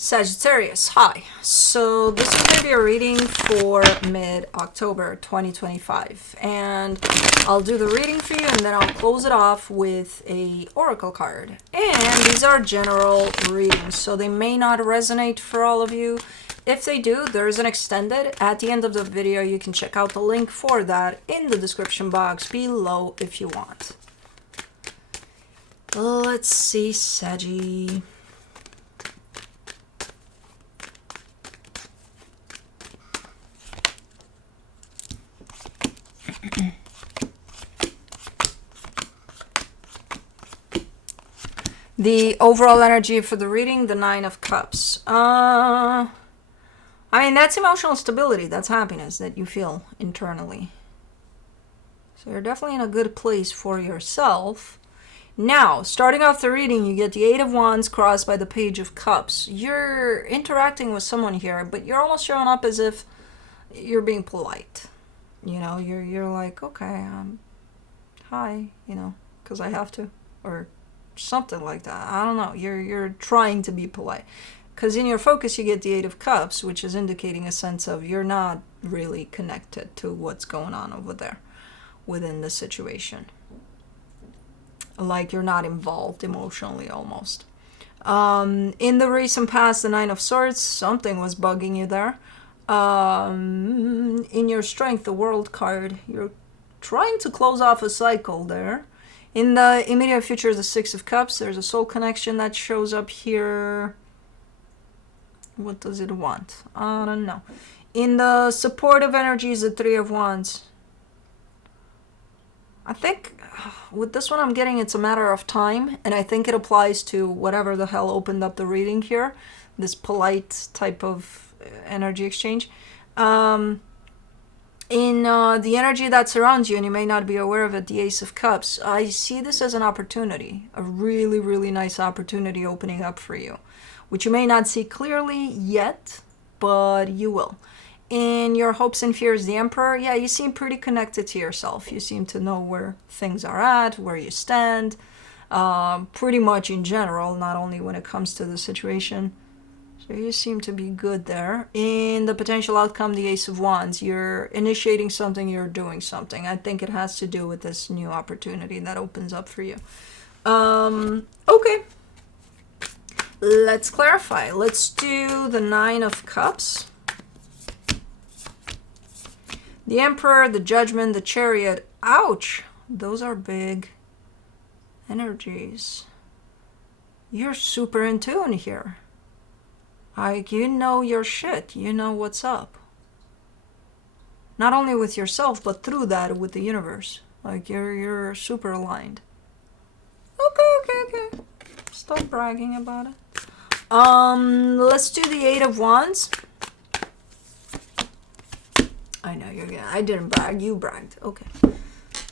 Sagittarius, hi. So this is going to be a reading for mid-October 2025. And I'll do the reading for you and then I'll close it off with a oracle card. And these are general readings, so they may not resonate for all of you. If they do, there's an extended. At the end of the video, you can check out the link for that in the description box below if you want. Let's see, Saggy. The overall energy for the reading, the Nine of Cups. I mean, that's emotional stability. That's happiness that you feel internally. So you're definitely in a good place for yourself. Now, starting off the reading, you get the Eight of Wands crossed by the Page of Cups. You're interacting with someone here, but you're almost showing up as if you're being polite. You know, you're like, okay, hi, you know, because I have to, or something like that. I don't know. You're trying to be polite, because in your focus you get the Eight of Cups, which is indicating a sense of you're not really connected to what's going on over there within the situation. Like you're not involved emotionally almost. In the recent past, the Nine of Swords, something was bugging you there. In your Strength, the World card, you're trying to close off a cycle there. In the immediate future, the Six of Cups, there's a soul connection that shows up here. What does it want? I don't know. In the supportive energies, the Three of Wands. I think with this one I'm getting it's a matter of time, and I think it applies to whatever the hell opened up the reading here. This polite type of energy exchange. In the energy that surrounds you, and you may not be aware of it, the Ace of Cups, I see this as an opportunity, a really, really nice opportunity opening up for you, which you may not see clearly yet, but you will. In your hopes and fears, the Emperor, yeah, you seem pretty connected to yourself. You seem to know where things are at, where you stand, pretty much in general, not only when it comes to the situation. So you seem to be good there. In the potential outcome, the Ace of Wands, you're initiating something, you're doing something. I think it has to do with this new opportunity that opens up for you. Okay. Let's clarify. Let's do the Nine of Cups. The Emperor, the Judgment, the Chariot. Ouch! Those are big energies. You're super in tune here. Like, you know your shit. You know what's up. Not only with yourself, but through that with the universe. Like, you're super aligned. Okay. Stop bragging about it. Let's do the Eight of Wands. I know you're gonna. I didn't brag. You bragged. Okay.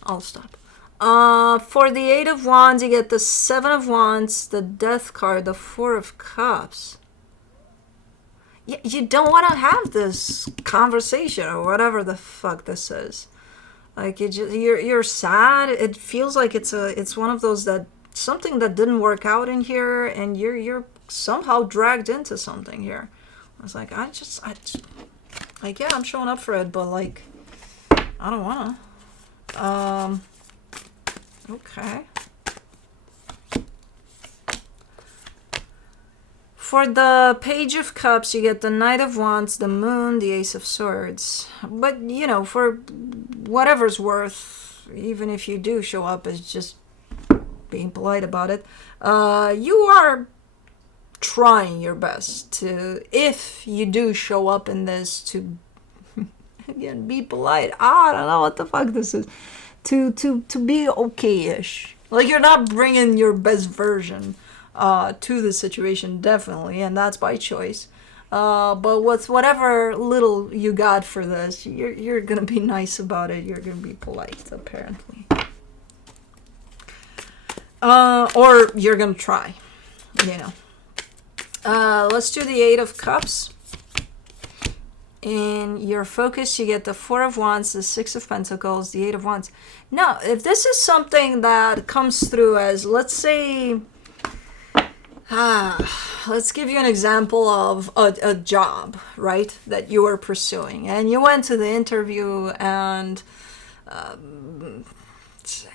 I'll stop. For the Eight of Wands, you get the Seven of Wands, the Death card, the Four of Cups. You don't want to have this conversation or whatever the fuck this is. Like you're sad. It feels like it's one of those that something that didn't work out in here, and you're somehow dragged into something here. I was like, like, yeah, I'm showing up for it, but like, I don't wanna. Okay. For the Page of Cups, you get the Knight of Wands, the Moon, the Ace of Swords. But, you know, for whatever's worth, even if you do show up as just being polite about it, you are trying your best to, if you do show up in this, to, again, be polite. I don't know what the fuck this is. To be okay-ish. Like, you're not bringing your best version to the situation, definitely, and that's by choice. But with whatever little you got for this, you're gonna be nice about it. You're gonna be polite, apparently. Or you're gonna try, you know. Let's do the Eight of Cups. In your focus, you get the Four of Wands, the Six of Pentacles, the Eight of Wands. Now, if this is something that comes through as, let's say, let's give you an example of a job, right, that you were pursuing. And you went to the interview and,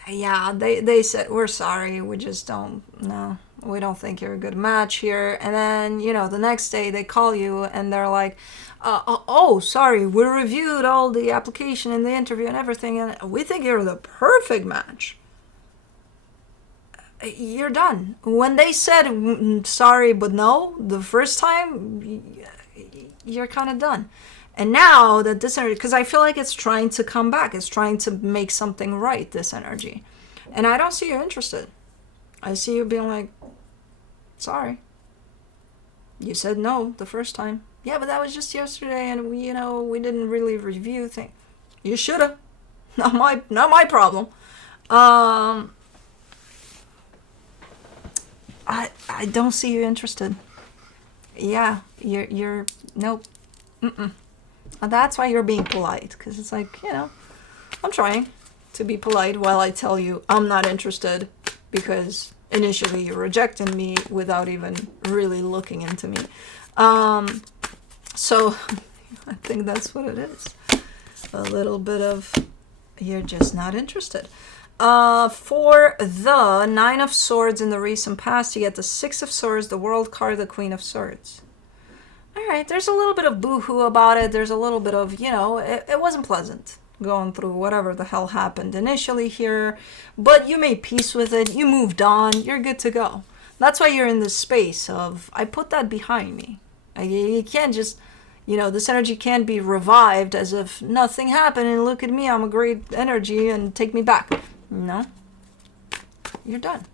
yeah, they said, we're sorry, we just don't, no, we don't think you're a good match here. And then, the next day they call you and they're like, oh, sorry, we reviewed all the application and the interview and everything, and we think you're the perfect match. You're done. When they said sorry but no the first time, you're kind of done. And now that this energy, because I feel like it's trying to come back, it's trying to make something right, this energy. And I don't see you interested. I see you being like, sorry, you said no the first time. Yeah, but that was just yesterday, and we didn't really review things. You shoulda. Not my problem. I don't see you interested. Yeah, you're nope. That's why you're being polite, because it's like, I'm trying to be polite while I tell you I'm not interested, because initially you rejected me without even really looking into me. So I think that's what it is. A little bit of you're just not interested. For the 9 of Swords in the recent past, you get the 6 of Swords, the World card, the Queen of Swords. All right, there's a little bit of boo-hoo about it. There's a little bit of, it wasn't pleasant going through whatever the hell happened initially here, but you made peace with it. You moved on. You're good to go. That's why you're in this space of, I put that behind me. You can't just, this energy can't be revived as if nothing happened and look at me, I'm a great energy and take me back. No. You're done.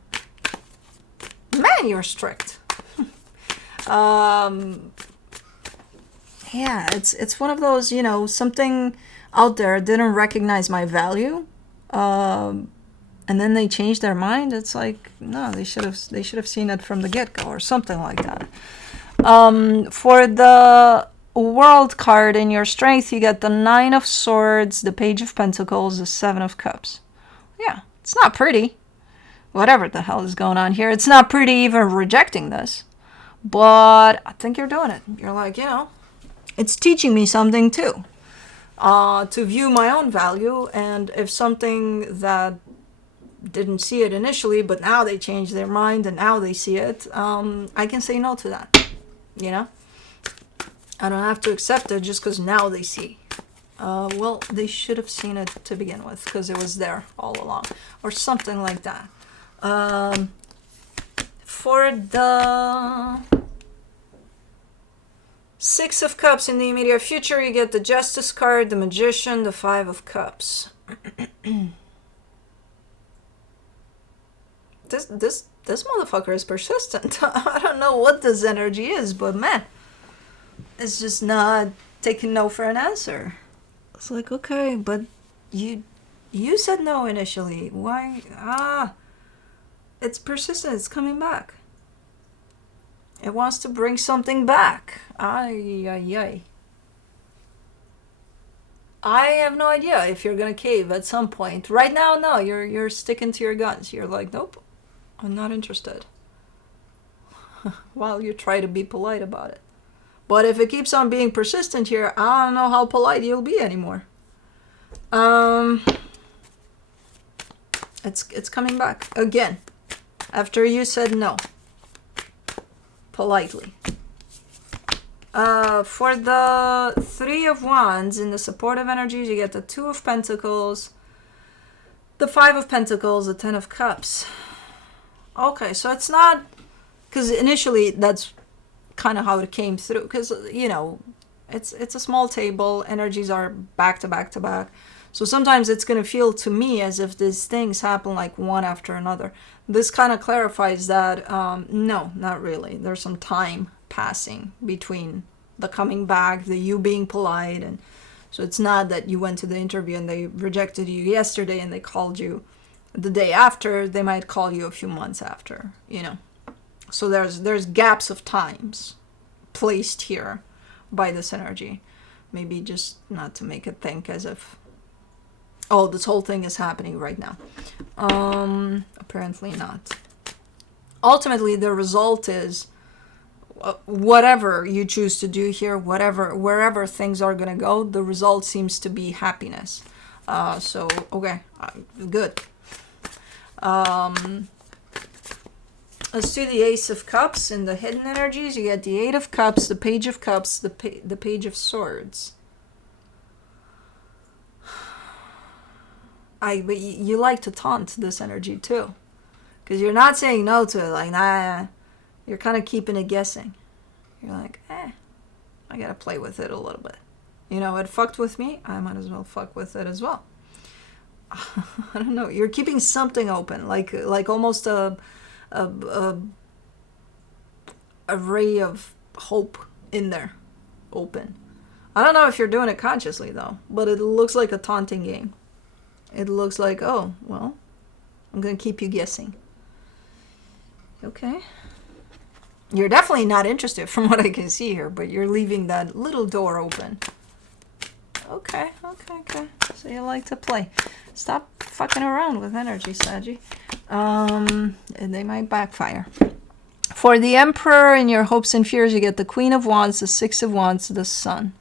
Man, you're strict. Yeah, it's one of those, something out there didn't recognize my value, and then they changed their mind. It's like, no, they should have seen it from the get-go or something like that. For the World card in your strength, you get the 9 of Swords, the Page of Pentacles, the 7 of Cups. Yeah, it's not pretty. Whatever the hell is going on here, it's not pretty even rejecting this. But I think you're doing it. You're like, it's teaching me something too. To view my own value, and if something that didn't see it initially, but now they changed their mind and now they see it, I can say no to that. I don't have to accept it just because now they see. Well, they should have seen it to begin with because it was there all along, or something like that. For the 6 of Cups in the immediate future, you get the Justice card, the Magician, the 5 of Cups. This motherfucker is persistent. I don't know what this energy is, but man, it's just not taking no for an answer. It's like, okay, but you said no initially. Why? It's persistent. It's coming back. It wants to bring something back. I have no idea if you're gonna cave at some point. Right now, no. You're sticking to your guns. You're like, nope, I'm not interested. While you try to be polite about it. But if it keeps on being persistent here, I don't know how polite you'll be anymore. It's coming back again after you said no politely. For the 3 of Wands in the supportive energies, you get the 2 of Pentacles, the 5 of Pentacles, the 10 of Cups. Okay, so it's not, because initially that's kind of how it came through, because it's a small table, energies are back to back to back, so sometimes it's going to feel to me as if these things happen like one after another. This kind of clarifies that no, not really. There's some time passing between the coming back, the you being polite, and so it's not that you went to the interview and they rejected you yesterday and they called you the day after. They might call you a few months after, So there's gaps of times placed here by this energy. Maybe just not to make it think as if, oh, this whole thing is happening right now. Apparently not. Ultimately, the result is whatever you choose to do here, wherever things are going to go, the result seems to be happiness. So, okay, good. Let's do the Ace of Cups and the hidden energies. You get the Eight of Cups, the Page of Cups, the Page of Swords. But you like to taunt this energy too, because you're not saying no to it. Like, nah, you're kind of keeping it guessing. You're like, I gotta play with it a little bit. You know, it fucked with me. I might as well fuck with it as well. I don't know. You're keeping something open, like almost a ray of hope in there, open. I don't know if you're doing it consciously though, but it looks like a taunting game. It looks like, oh, well, I'm gonna keep you guessing. Okay. You're definitely not interested from what I can see here, but you're leaving that little door open. Okay. So you like to play. Stop fucking around with energy, Saggy. And they might backfire. For the Emperor in your hopes and fears, you get the Queen of Wands, the Six of Wands, the Sun.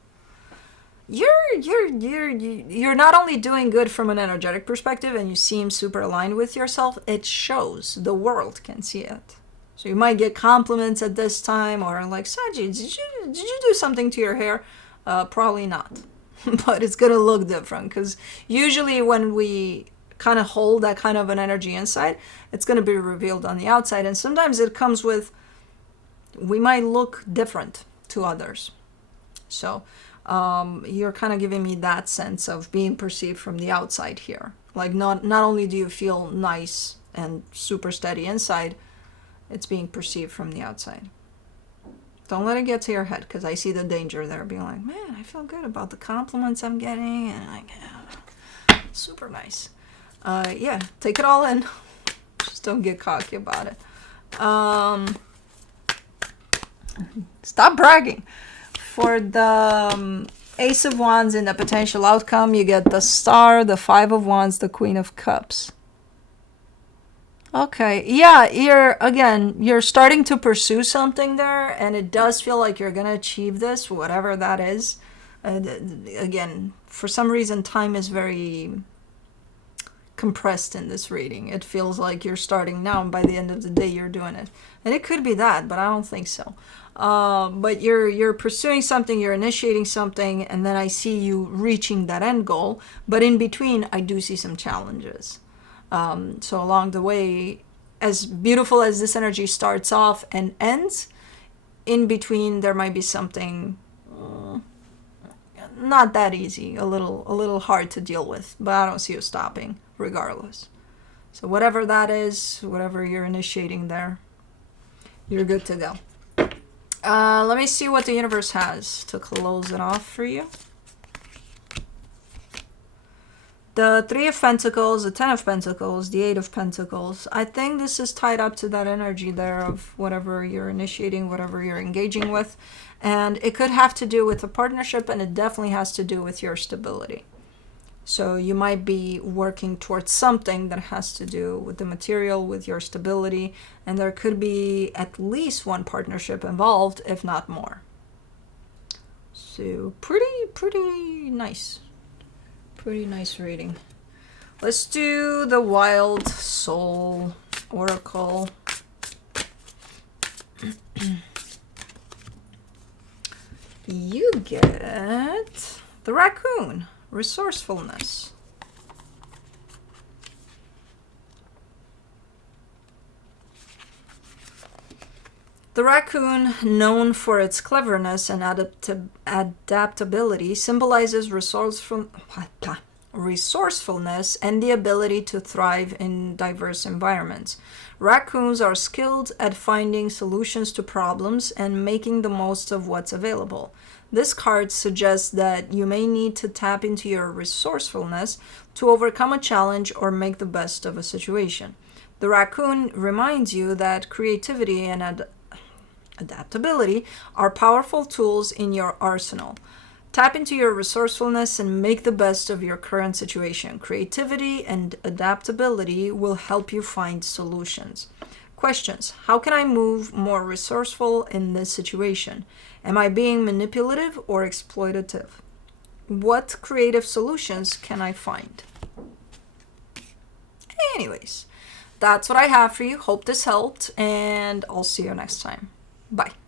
You're not only doing good from an energetic perspective, and you seem super aligned with yourself. It shows. The world can see it. So you might get compliments at this time, or like, Saji, did you do something to your hair? Probably not. But it's going to look different, because usually when we kind of hold that kind of an energy inside, it's going to be revealed on the outside. And sometimes it comes with, we might look different to others. So you're kind of giving me that sense of being perceived from the outside here. Like, not only do you feel nice and super steady inside, it's being perceived from the outside. Don't let it get to your head, because I see the danger there, being like, man, I feel good about the compliments I'm getting, and like, yeah, super nice. Yeah, take it all in. Just don't get cocky about it. Stop bragging. For the Ace of Wands in the potential outcome, you get the Star, the Five of Wands, the Queen of Cups. Okay, yeah, you're starting to pursue something there, and it does feel like you're going to achieve this, whatever that is. Again, for some reason, time is very compressed in this reading. It feels like you're starting now, and by the end of the day, you're doing it. And it could be that, but I don't think so. But you're pursuing something, you're initiating something, and then I see you reaching that end goal. But in between, I do see some challenges. So along the way, as beautiful as this energy starts off and ends, in between there might be something not that easy, a little hard to deal with, but I don't see you stopping regardless. So whatever that is, whatever you're initiating there, you're good to go. Let me see what the universe has to close it off for you. The Three of Pentacles, the Ten of Pentacles, the Eight of Pentacles. I think this is tied up to that energy there of whatever you're initiating, whatever you're engaging with. And it could have to do with a partnership, and it definitely has to do with your stability. So you might be working towards something that has to do with the material, with your stability. And there could be at least one partnership involved, if not more. So pretty nice. Pretty nice reading. Let's do the Wild Soul Oracle. You get the Raccoon, Resourcefulness. The raccoon, known for its cleverness and adaptability, symbolizes resourcefulness and the ability to thrive in diverse environments. Raccoons are skilled at finding solutions to problems and making the most of what's available. This card suggests that you may need to tap into your resourcefulness to overcome a challenge or make the best of a situation. The raccoon reminds you that creativity and adaptability are powerful tools in your arsenal. Tap into your resourcefulness and make the best of your current situation. Creativity and adaptability will help you find solutions. Questions. How can I move more resourceful in this situation? Am I being manipulative or exploitative? What creative solutions can I find? Anyways, that's what I have for you. Hope this helped, and I'll see you next time. Bye.